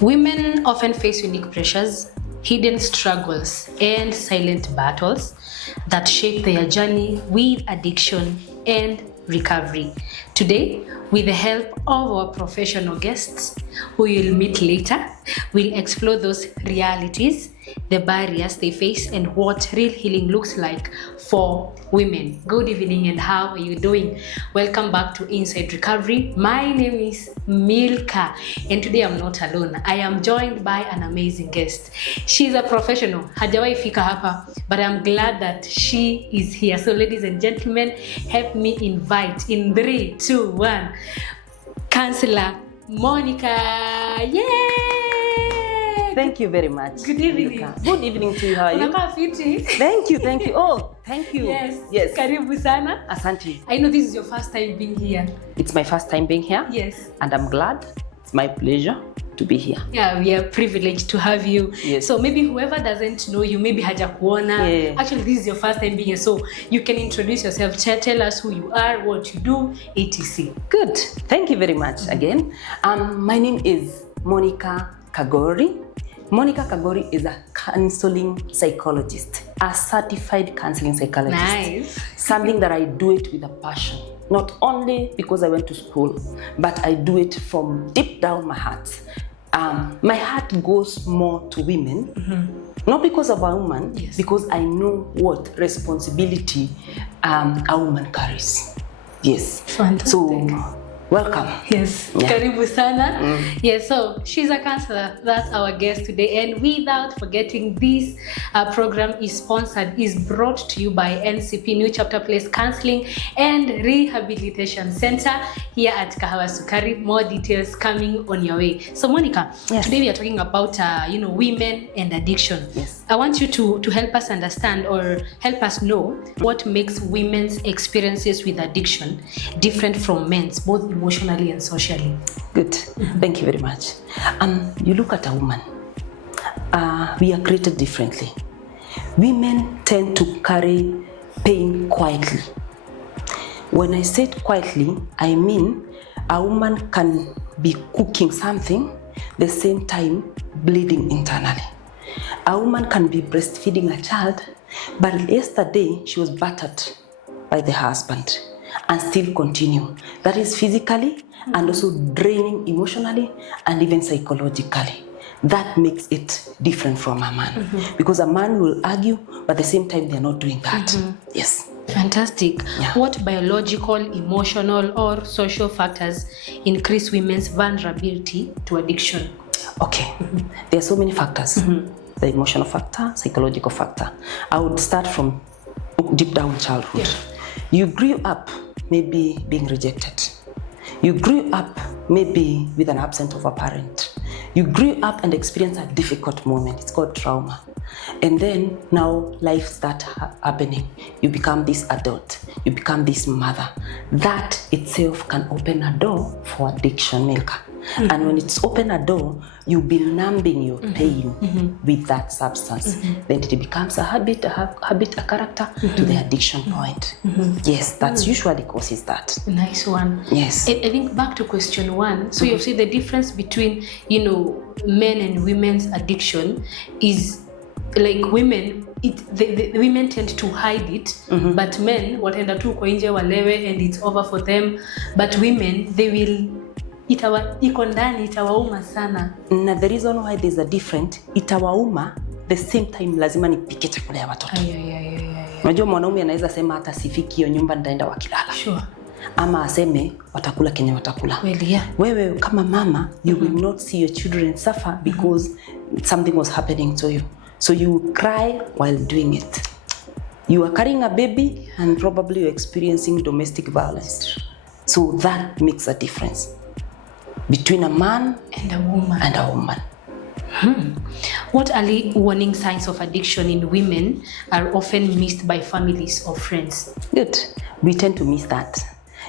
Women often face unique pressures, hidden struggles, and silent battles that shape their journey with addiction and recovery. Today, with the help of our professional guests, who you'll meet later, we'll explore those realities, the barriers they face, and what real healing looks like for women. Good evening, and how are you doing? Welcome back to Inside Recovery. My name is Milka, and today I'm not alone. I am joined by an amazing guest. She's a professional. Hajawahi fika hapa, but I'm glad that she is here. So ladies and gentlemen, help me invite in 3, 2, 1, Counselor Monica. Yay! Thank you very much. Good evening. Monica. Good evening to you. How are you? Unakaa fiti. Thank you. Oh, thank you. Yes. Karibu sana. Asante. I know this is your first time being here. It's my first time being here. Yes. And I'm glad. It's my pleasure to be here. Yeah, we are privileged to have you. Yes. So maybe whoever doesn't know you, maybe hajakuona. Yeah. Actually, this is your first time being here, so you can introduce yourself. Tell us who you are, what you do, etc. Good. Thank you very much again. My name is Monica Kagori. Monica Kagori is a counseling psychologist, a certified counseling psychologist. Nice. Something that I do it with a passion. Not only because I went to school, but I do it from deep down my heart. My heart goes more to women, not because of a woman, Yes. because I know what responsibility a woman carries. Yes. Fantastic. So, welcome. Yes, Yeah. karibu sana. Yes, so she's a counselor. That's our guest today. And without forgetting, this program is brought to you by NCP, New Chapter Place Counseling and Rehabilitation Center here at Kahawa Sukari. More details coming on your way. So Monica, Yes. today we are talking about women and addiction. Yes. I want you to help us understand or help us know what makes women's experiences with addiction different from men's, both emotionally and socially. Good. Thank you very much. You look at a woman. We are created differently. Women tend to carry pain quietly. When I say quietly, I mean a woman can be cooking something, the same time bleeding internally. A woman can be breastfeeding a child, but yesterday she was battered by the husband and still continue. That is physically and also draining emotionally and even psychologically. That makes it different from a man. Because a man will argue, but at the same time they're not doing that. Yes. Fantastic. Yeah. What biological, emotional, or social factors increase women's vulnerability to addiction? Okay. There are so many factors. The emotional factor, psychological factor. I would start from deep down childhood. Yeah. You grew up maybe being rejected. You grew up maybe with an absence of a parent. You grew up and experienced a difficult moment. It's called trauma. And then now life starts happening. You become this adult. You become this mother. That itself can open a door for addiction, Milka. And when it's open a door, you'll be numbing your pain with that substance. Then it becomes a habit, a character to the addiction point. Yes, that's usually causes that. Nice one. Yes. I think back to question 1. So you've said the difference between, men and women's addiction is like women, the women tend to hide it, but men wataenda tu kwa nje walewe and it's over for them. But women, they will iko ndani itawauma sana. Na the reason why there's a different, itawauma the same time lazima nipike chakula ya watoto. Unajua mwanaume anaweza sema hata sifiki hiyo nyumba nitaenda wakilala. Sure. Ama aseme watakula kenye watakula. Well, yeah. Wewe kama mama, you will not see your children suffer because something was happening to you. So you cry while doing it. You are carrying a baby and probably you're experiencing domestic violence. So that makes a difference between a man and a woman. What early warning signs of addiction in women are often missed by families or friends? Good. We tend to miss that.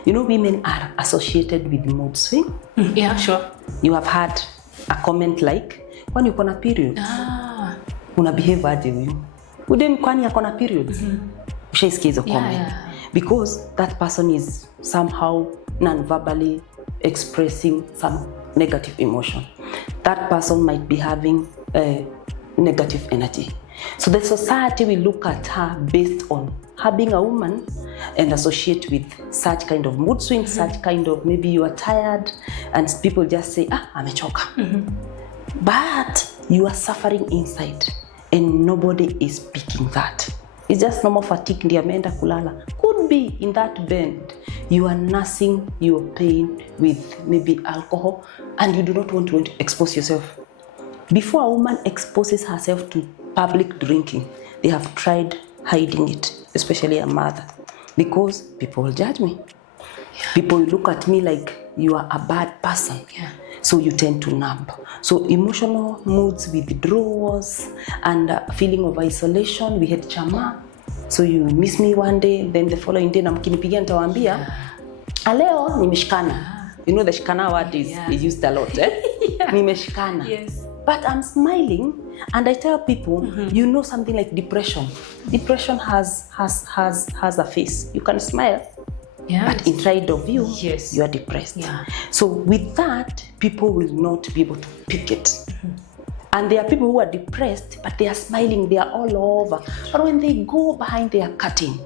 Women are associated with mood swing. Yeah, sure. You have had a comment like, when you on a period, una behave aje huyu? Udem kwani yako na periods? ushaisikia hizo comment. Because that person is somehow non-verbally expressing some negative emotion. That person might be having negative energy. So the society will look at her based on her being a woman and associate with such kind of mood swings, such kind of, maybe you are tired and people just say, amechoka. But you are suffering inside and nobody is speaking that. It's just normal fatigue, ndiye ameenda kulala. Could be in that bed, you are nursing your pain with maybe alcohol and you do not want to expose yourself. Before a woman exposes herself to public drinking, they have tried hiding it, especially a mother, because people will judge me. People will look at me like you are a bad person. So you tend to numb. So emotional moods, withdrawals, and feeling of isolation. We had chama. So you miss me one day, then the following day namkinipigia nitawaambia, leo nimeshikana. You know the shikana word is used a lot, eh? Nimeshikana. Yes. But I'm smiling and I tell people, you know something like depression. Depression has a face. You can smile. But inside of you, you are depressed. So with that, people will not be able to pick it. And there are people who are depressed, but they are smiling, they are all over. But when they go behind their curtain,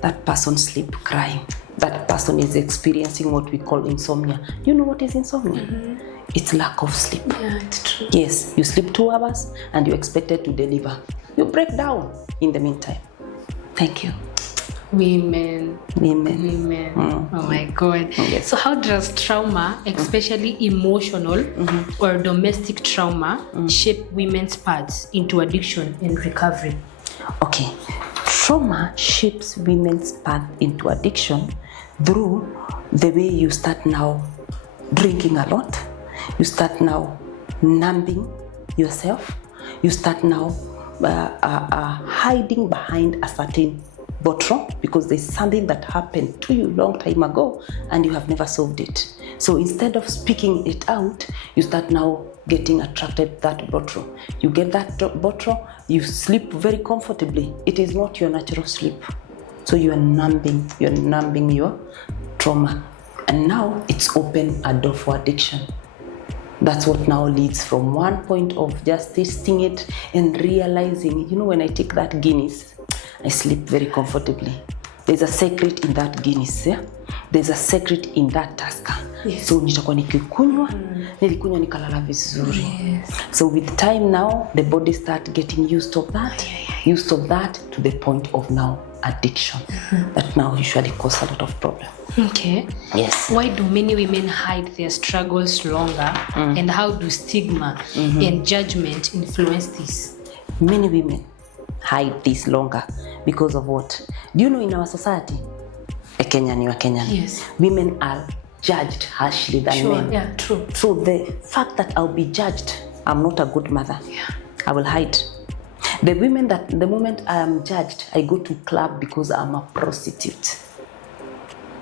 that person sleep crying. That person is experiencing what we call insomnia. You know what is insomnia? It's lack of sleep. Yeah, it's true. Yes, you sleep 2 hours and you're expected to deliver. You break down in the meantime. Thank you. Women. Oh my God. Yes. So how does trauma, especially emotional or domestic trauma, shape women's paths into addiction and recovery? Okay. Trauma shapes women's path into addiction through the way you start now drinking a lot. You start now numbing yourself. You start now hiding behind a certain bottle because there's something that happened to you long time ago and you have never solved it. So instead of speaking it out, you start now getting attracted to that bottle. You get that bottle, you sleep very comfortably. It is not your natural sleep. So you are numbing your trauma. And now it's open a door for addiction. That's what now leads from one point of just tasting it and realizing, you know, when I take that Guinness, I sleep very comfortably. There's a secret in that Guinness, yeah? There's a secret in that Tusker. Yes. So nitakuwa nilikunywa nikalala vizuri. Yes. So with time now, the body start getting used to that to the point of now addiction. That now usually cause a lot of problem. Okay. Yes. Why do many women hide their struggles longer and how do stigma and judgment influence this? Many women hide this longer because of what? Do you know in our society, a Kenyan, you are Kenyan. Yes. Women are judged harshly than men. Yeah, true. So the fact that I'll be judged, I'm not a good mother. Yeah. I will hide. The moment I am judged, I go to club because I'm a prostitute.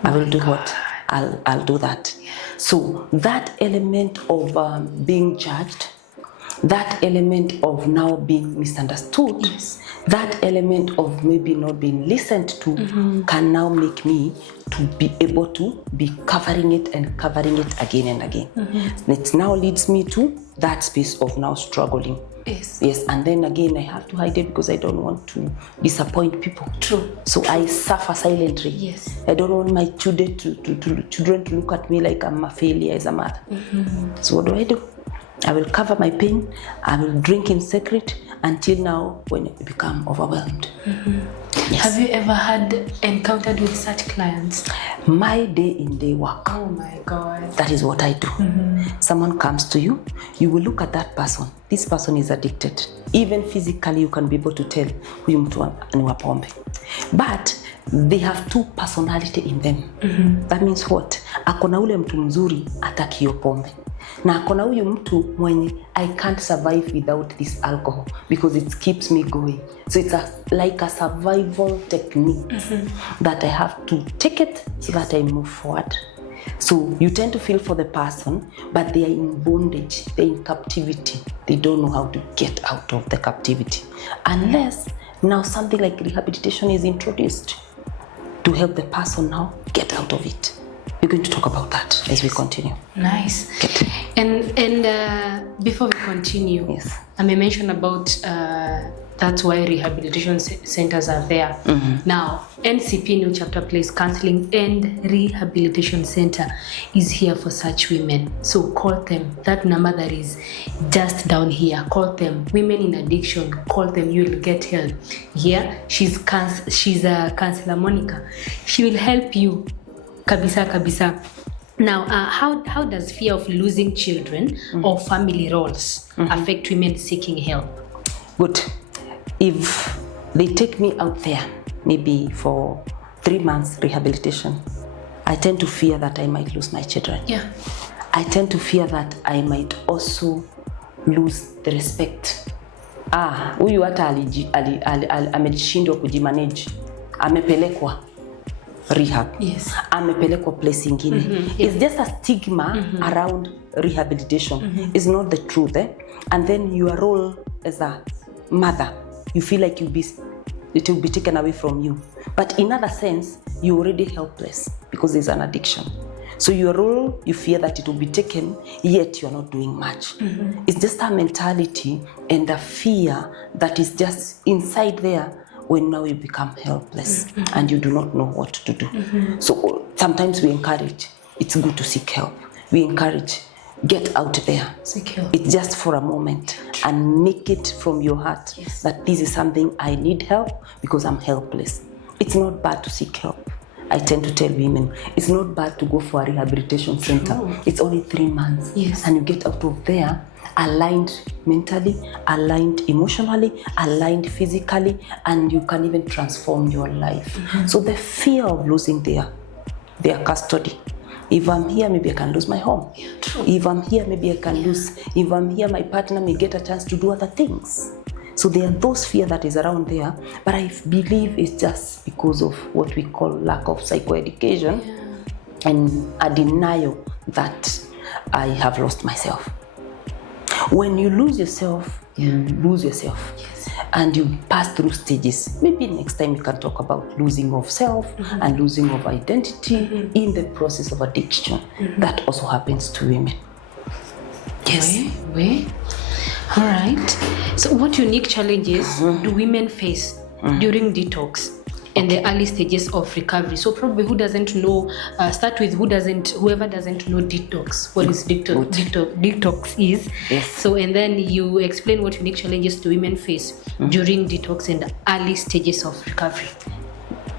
I will do what? I'll do that. So that element of being judged, that element of now being misunderstood, that element of maybe not being listened to can now make me to be able to be covering it again and again. It now leads me to that space of now struggling. Yes, and then again I have to hide it because I don't want to disappoint people. True. So I suffer silently. Yes. I don't want my children to look at me like I'm a failure as a mother. So what do? I will cover my pain. I will drink in secret until now when I become overwhelmed. Yes. Have you ever encountered with such clients? My day in day work. Oh my God. That is what I do. Someone comes to you, you will look at that person. This person is addicted. Even physically, you can be able to tell huyu mtu ni wa pombe. But they have two personality in them. That means what? Akona ule mtu mzuri hataki hiyo pombe. Na akona huyu mtu mwenye I can't survive without this alcohol because it keeps me going. So it's like a survival technique that I have to take it so that I move forward. So you tend to feel for the person, but they are in bondage, they're in captivity. They don't know how to get out of the captivity. Unless Now something like rehabilitation is introduced to help the person now get out of it. We're going to talk about that as we continue. Nice. And before we continue, Yes. I may mention about that's why rehabilitation centers are there. Now, NCP New Chapter Place Counseling and Rehabilitation Center is here for such women. So call them. That number that is just down here. Call them. Women in addiction. Call them. You will get help. Here, she's a counselor, Monica. She will help you. Kabisa. Now, how does fear of losing children or family roles affect women seeking help? Good. If they take me out there, maybe for 3 months rehabilitation, I tend to fear that I might lose my children. Yeah. I tend to fear that I might also lose the respect. Huyu hata ameshindwa kujimanage, amepelekwa rehab. Yes. Amepelekwa place ingine. It's just a stigma around rehabilitation. It's not the truth. And then your role as a mother, you feel like it will be taken away from you. But in other sense, you're already helpless because there's an addiction. So your role, you fear that it will be taken, yet you're not doing much. It's just a mentality and a fear that is just inside there when now you become helpless and you do not know what to do. So sometimes we encourage, it's good to seek help. We encourage, get out there. Seek help. It's just for a moment and make it from your heart that this is something I need help because I'm helpless. It's not bad to seek help. I tend to tell women, it's not bad to go for a rehabilitation center. True. It's only 3 months. Yes. And you get out of there aligned mentally, aligned emotionally, aligned physically, and you can even transform your life. So the fear of losing their custody. If I'm here, maybe I can lose my home. Yeah, true. If I'm here, maybe I can lose. If I'm here, my partner may get a chance to do other things. So there are those fear that is around there, but I believe it's just because of what we call lack of psychoeducation and a denial that I have lost myself. When you lose yourself, you lose yourself. Yes. And you pass through stages. Maybe next time we can talk about losing of self and losing of identity in the process of addiction. That also happens to women. Yes. All right. So what unique challenges do women face during detox and the early stages of recovery? So probably start with whoever doesn't know detox. What is detox is. Yes. So, and then you explain what unique challenges do women face during detox and the early stages of recovery.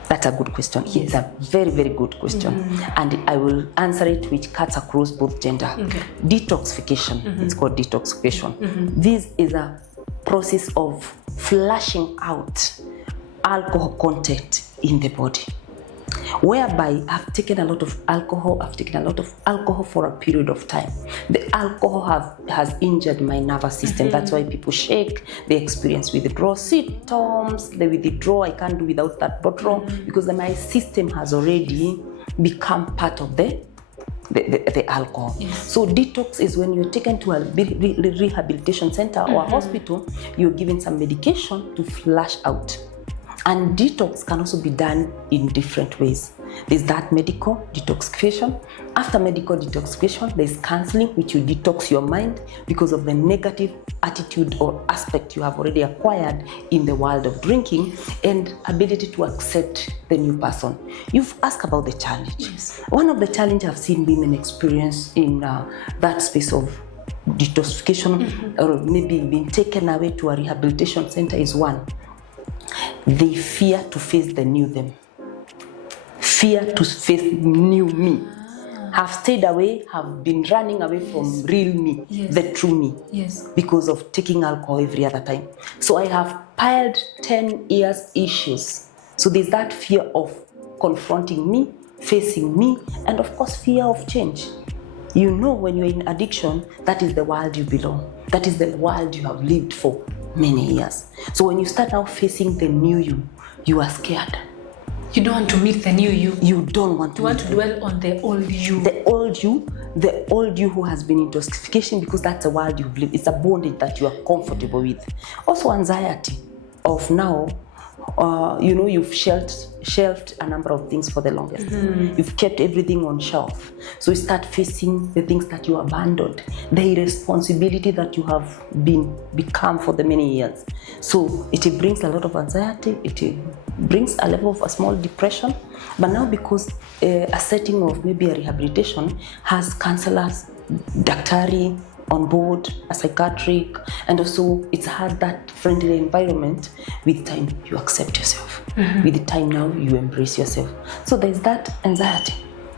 That's a good question. Yes. It's a very, very good question. And I will answer it which cuts across both gender. Okay. Detoxification, it's called detoxification. This is a process of flushing out alcohol content in the body, whereby I've taken a lot of alcohol for a period of time. The alcohol has injured my nervous system. That's why people shake, they experience withdrawal symptoms, they withdraw, I can't do without that bottle because my system has already become part of the alcohol. Yes. So detox is when you're taken to a rehabilitation center or a hospital, you're given some medication to flush out. And detox can also be done in different ways. There's that medical detoxification. After medical detoxification, there's counseling, which you detox your mind because of the negative attitude or aspect you have already acquired in the world of drinking, and ability to accept the new person. You've asked about the challenge. Yes. One of the challenges I've seen women experience in that space of detoxification or maybe being taken away to a rehabilitation center is one. They fear to face the new them. Fear to face new me. Have stayed away, have been running away from real me, the true me, because of taking alcohol every other time. So I have piled 10 years issues. So there's that fear of confronting me, facing me, and of course fear of change. You know, when you're in addiction, that is the world you belong. That is the world you have lived for many years. So when you start now facing the new you, you are scared. You don't want to meet the new you. You don't want to. You want to dwell on the old you. The old you who has been in detoxification, because that's a world you've lived. It's a bondage that you are comfortable with. Also anxiety of now you've shelved a number of things for the longest. You've kept everything on shelf. So you start facing the things that you abandoned, the irresponsibility that you have become for the many years. So it brings a lot of anxiety, it brings a level of a small depression. But now because a setting of maybe a rehabilitation has counselors, daktari on board, a psychiatric, and also it's had that friendly environment, with time you accept yourself. With the time now you embrace yourself. So there's that anxiety.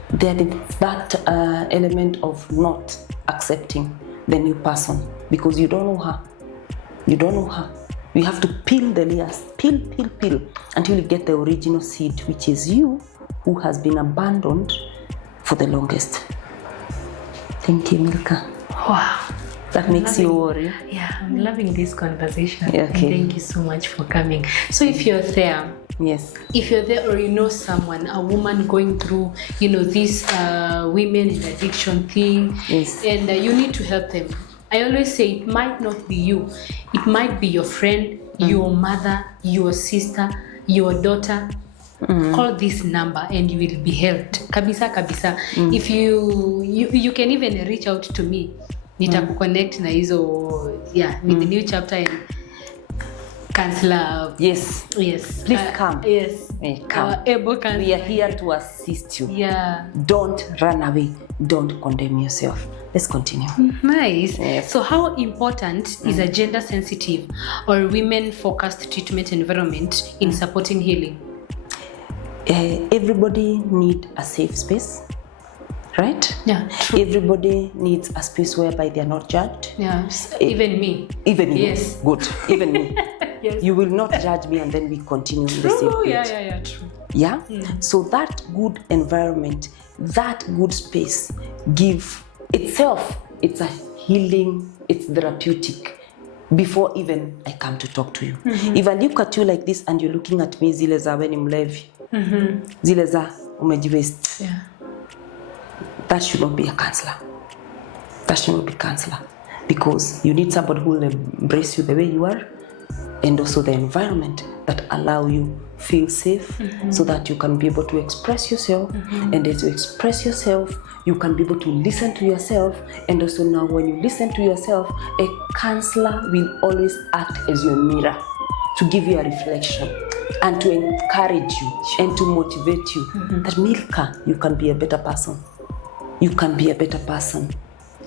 There is that element of not accepting the new person because you don't know her. You don't know her. You have to peel the layers, peel until you get the original seed, which is you, who has been abandoned for the longest. Thank you, Milka. Wow. That makes you worry. Yeah, I'm loving this conversation. Okay. And thank you so much for coming. So if you're there, yes, if you're there or you know someone, a woman going through, this women in addiction thing, yes, and you need to help them. I always say it might not be you. It might be your friend, your mother, your sister, your daughter. Call this number and you will be helped. Kabisa. If you can even reach out to me. Nitakuconnect na hizo with the new chapter and counselor. Yes. Please come. Yes. Come. Able counselor. We are here to assist you. Yeah. Don't run away. Don't condemn yourself. Let's continue. Nice. Yes. So how important is a gender sensitive or women focused treatment environment in supporting healing? Everybody need a safe space, right? Yeah, true. Everybody needs a space whereby they are not judged. Yeah, even me. Even you. Yes. Good. Even me. Yes. You will not judge me and then we continue in the same page. Yeah, true. Yeah? So that good environment, that good space give itself, it's a healing, it's therapeutic before even I come to talk to you. If I look at you like this and you're looking at me, zile za weni mlevi, zile za umejiwaste. Yeah. That should not be a counselor. That should not be a counselor. Because you need somebody who will embrace you the way you are, and also the environment that allow you feel safe, so that you can be able to express yourself. And as you express yourself, you can be able to listen to yourself. And also now when you listen to yourself, a counselor will always act as your mirror to give you a reflection and to encourage you and to motivate you. That Milka, you can be a better person. You can be a better person.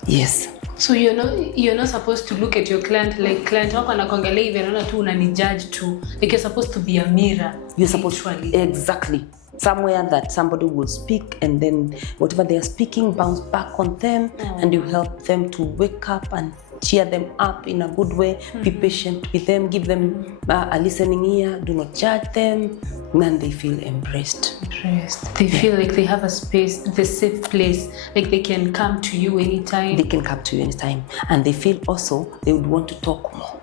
Yes. So you're not supposed to look at your client like client wako anakuangalia hivi anaona tu unanijudge tu. Like you're supposed to be a mirror. You're supposed to, exactly. Somewhere that somebody will speak and then whatever they are speaking bounce back on them, and you help them to wake up and cheer them up in a good way. Be patient with them, give them a listening ear, do not judge them, and they feel embraced. They feel like they have a space, the safe place, like they can come to you anytime. They can come to you anytime, and they feel also they would want to talk more.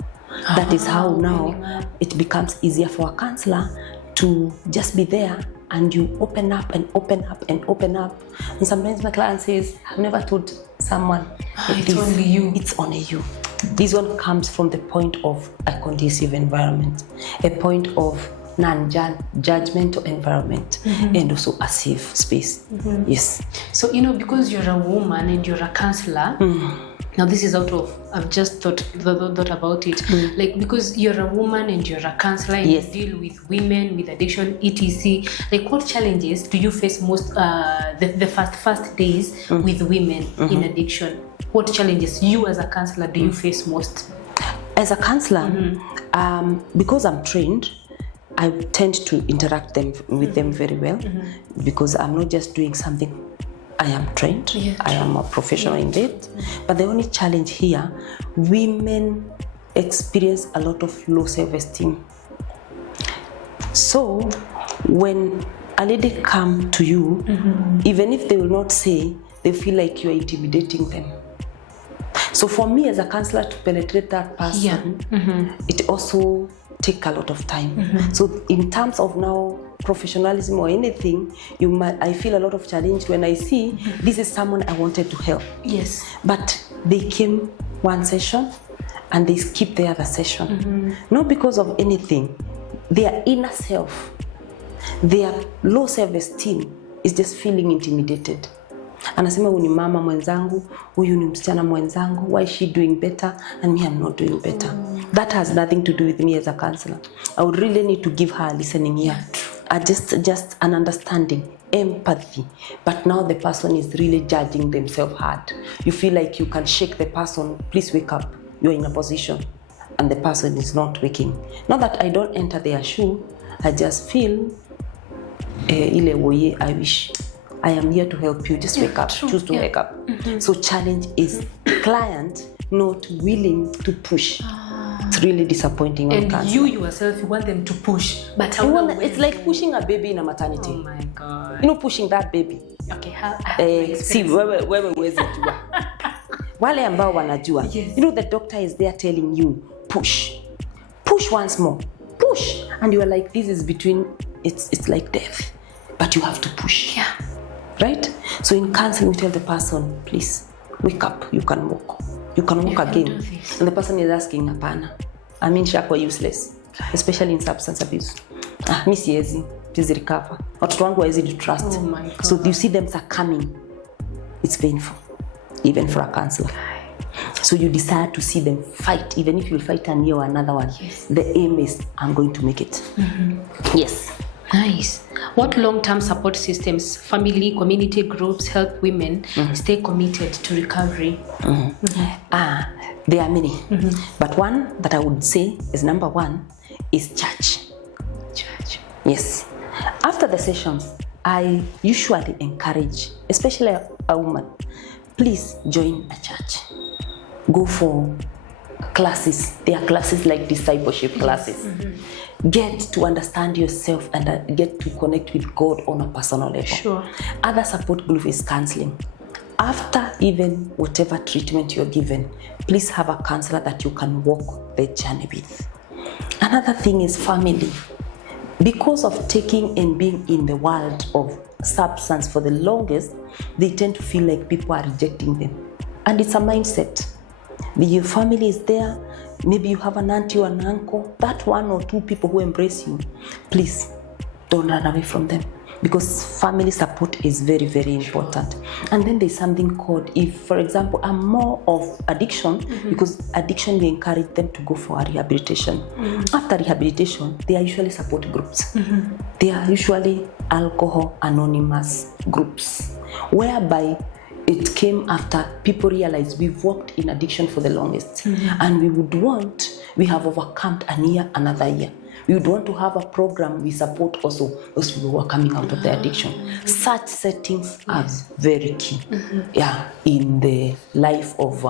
That is how now it becomes easier for a counselor to just be there, and you open up and open up and open up. And sometimes my client says, I've never told someone it's only you. It's only you. This one comes from the point of a conducive environment, a point of non-judgmental environment, and also a safe space. Yes. So, because you're a woman and you're a counselor, now this is I've just thought about it. Like, because you're a woman and you're a counselor and you deal with women with addiction, etc. Like, what challenges do you face most the first days with women in addiction? What challenges you as a counselor do you face most? As a counselor, because I'm trained, I tend to interact with them very well, because I'm not just doing something. I am trained. I am a professional in it. But the only challenge here, women experience a lot of low self-esteem. So when a lady come to you, even if they will not say, they feel like you are intimidating them. So for me as a counselor to penetrate that person, it also take a lot of time. So in terms of now professionalism or anything, I feel a lot of challenge when I see this is someone I wanted to help. Yes. But they came one session and they skipped the other session. Not because of anything. their inner self, their low self-esteem is just feeling intimidated. Anasema huyu ni mama mwenzangu, huyu ni msichana mwenzangu, why is she doing better and me I'm not doing better? That has nothing to do with me as a counselor. I would really need to give her a listening ear. Just an understanding, empathy. But now the person is really judging themselves hard. You feel like you can shake the person, please wake up, you're in a position, and the person is not waking. Not that I don't enter their shoe, I just feel ile woye, I wish I am here to help you, just wake up, choose to wake up. So challenge is client not willing to push. It's really disappointing. And you yourself, you want them to push, but it's like pushing a baby in a maternity. Oh my God. You know, pushing that baby. Okay, see, wewe uwezi jua. Wale ambao wanajua. You know, the doctor is there telling you, push once more, push, and you are like, this is between, it's like death, but you have to push. Yeah. Right? So in counseling, we tell the person, please wake up, you can walk. You can walk again. And the person is asking, hapana. I mean, shako useless, especially in substance abuse. Mi siezi, please recover. Watoto wangu hawezi to trust. Oh my God. So you see them succumbing. It's painful, even for a counselor. So you decide to see them fight, even if you'll fight a year or another one. Yes. The aim is, I'm going to make it. Yes. Nice. What long-term support systems, family, community groups help women stay committed to recovery? There are many. But one that I would say is number one is church. Yes. After the sessions, I usually encourage, especially a woman, please join a church. Go for classes. There are classes like discipleship classes. Get to understand yourself and get to connect with God on a personal level. Sure. Other support group is counseling. After even whatever treatment you're given, please have a counselor that you can walk the journey with. Another thing is family. Because of taking and being in the world of substance for the longest, they tend to feel like people are rejecting them. And it's a mindset. Your family is there. Maybe you have an auntie or an uncle. That one or two people who embrace you, please don't run away from them, because family support is very, very important. And then there's something called, if, for example, I'm more of addiction, because addiction, we encourage them to go for a rehabilitation. After rehabilitation, they are usually support groups. They are usually alcohol anonymous groups, whereby it came after people realized we've worked in addiction for the longest, and we have overcome another year. We would want to have a program we support also those people who are coming out of the addiction. Such settings are very key, in the life of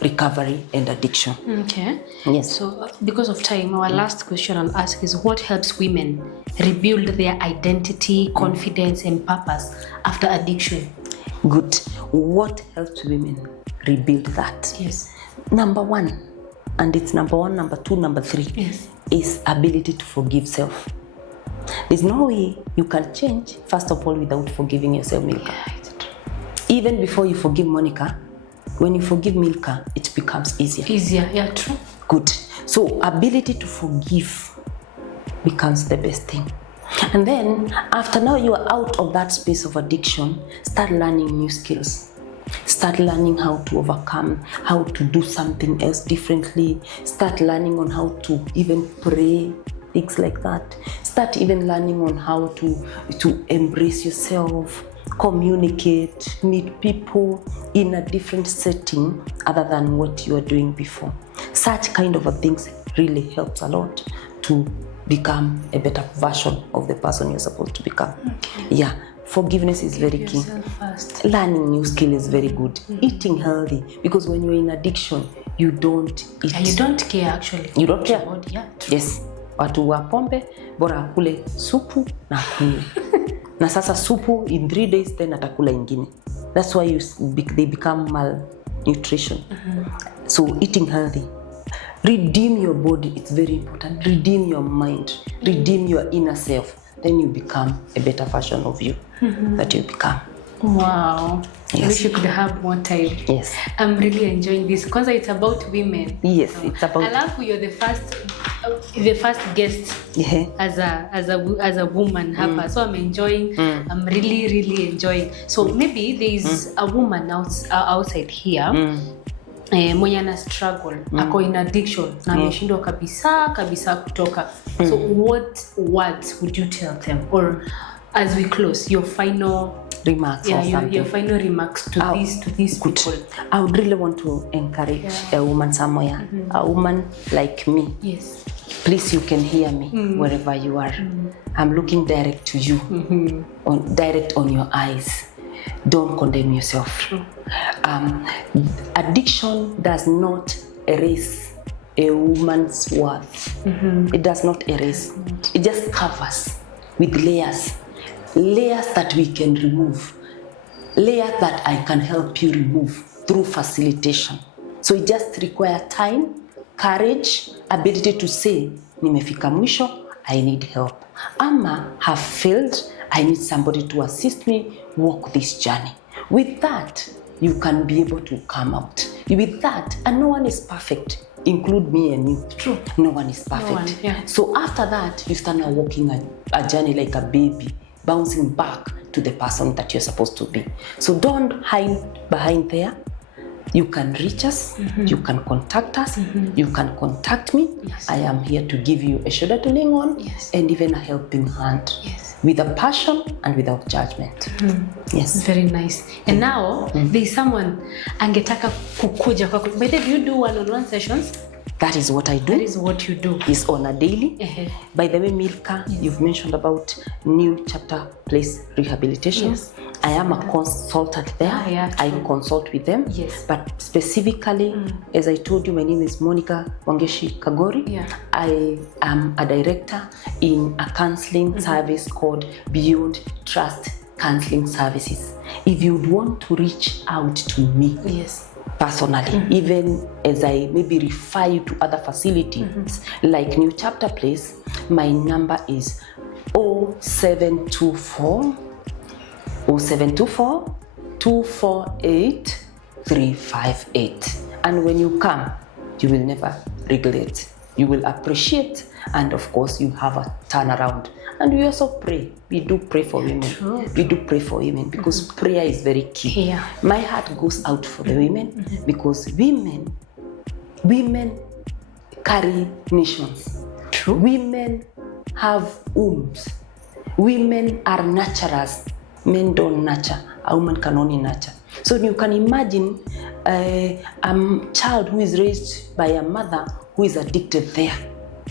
recovery and addiction. Okay. Yes. So because of time, our last question I'll ask is, what helps women rebuild their identity, confidence, and purpose after addiction? Good. What helps women rebuild that? Yes. Number one, and it's number one, number two, number three, is ability to forgive self. There's no way you can change, first of all, without forgiving yourself, Milka. Even before you forgive Monica, when you forgive Milka, it becomes easier. Yeah, true. Good. So ability to forgive becomes the best thing. And then after now you are out of that space of addiction, start learning new skills. Start learning how to overcome, how to do something else differently. Start learning on how to even pray, things like that. Start even learning on how to embrace yourself, communicate, meet people in a different setting other than what you were doing before. Such kind of things really helps a lot to become a better version of the person you're supposed to become. Yeah. Forgiveness is very key. First. Learning new skill is very good. Eating healthy, because when you're in addiction, you don't eat. And you don't care actually. You don't care. Body, yeah, true. Yes. Watu wa pombe bora akule supu na kunywe. Na sasa supu in 3 days then atakula ingine. That's why they become malnutrition. So eating healthy. Redeem your body, it's very important. Redeem your mind. Redeem your inner self. Then you become a better version of you that you become. Wow. Yes. I wish you could have more time. Yes. I'm really enjoying this because it's about women. Yes, it's about... I love you're the first the first guest Yeah. as a woman hapa, so I'm enjoying. I'm really enjoying. So maybe there's a woman outside here mwenye ana struggle ako in addiction na ameshindwa kabisa kutoka. So what words would you tell them, or as we close, your final remarks or something? Your final remarks to these people. I would really want to encourage a woman somewhere, a woman like me. Yes. Please, you can hear me wherever you are. I'm looking direct to you, direct on your eyes. Don't condemn yourself. Addiction does not erase a woman's worth. It does not erase. It just covers with layers that we can remove, layers that I can help you remove through facilitation. So it just requires time, courage, ability to say, nimefika mwisho, I need help. Ama have failed, I need somebody to assist me walk this journey. With that, you can be able to come out. With that, and no one is perfect, include me and you. True. No one is perfect. No one, yeah. So after that, you start now walking a journey like a baby, bouncing back to the person that you're supposed to be. So don't hide behind there. You can reach us, you can contact us, you can contact me. Yes. I am here to give you a shoulder to lean on, and even a helping hand. Yes. With a passion and without judgment. Yes. Very nice. And now, there's someone angetaka kukuja kwako. By the way, you do one-on-one sessions? That is what I do. That is what you do. It's on a daily. By the way, Milka, you've mentioned about New Chapter Place Rehabilitation. Yes. I am a consultant there. I consult with them. Yes. But specifically, as I told you, my name is Monica Wangeshi Kagori. Yeah. I am a director in a counseling service called Beyond Trust Counseling Services. If you'd want to reach out to me, personally, even as I maybe refer you to other facilities like New Chapter Place, my number is 0724 248 358. And when you come, you will never regret. You will appreciate, and of course, you have a turnaround. And we also pray. We do pray for women. True. We do pray for women because prayer is very key. Yeah. My heart goes out for the women because women carry nations. True. Women have wombs. Women are nurturers. Men don't nurture. A woman can only nurture. So you can imagine a child who is raised by a mother who is addicted there.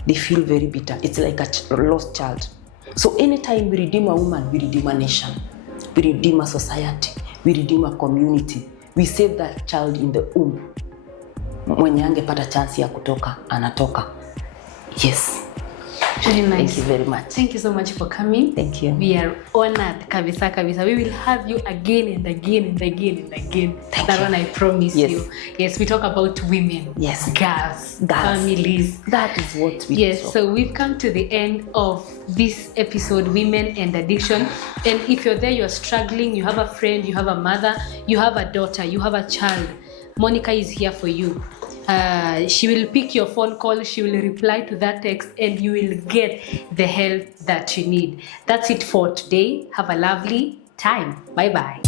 They feel very bitter. It's like a lost child. So anytime we redeem a woman, we redeem a nation. We redeem a society. We redeem a community. We save that child in the womb. Mwenye angepata chance ya kutoka, anatoka. Yes. Very nice. Thank you very much. Thank you so much for coming. Thank you. We are honored, kabisa. We will have you again and again. That one I promise you. Yes, we talk about women. Yes. Girls. Families. That is what we Yes, so we've come to the end of this episode, Women and Addiction. And if you're there, you're struggling, you have a friend, you have a mother, you have a daughter, you have a child, Monica is here for you. She will pick your phone call, she will reply to that text, and you will get the help that you need. That's it for today. Have a lovely time. Bye-bye.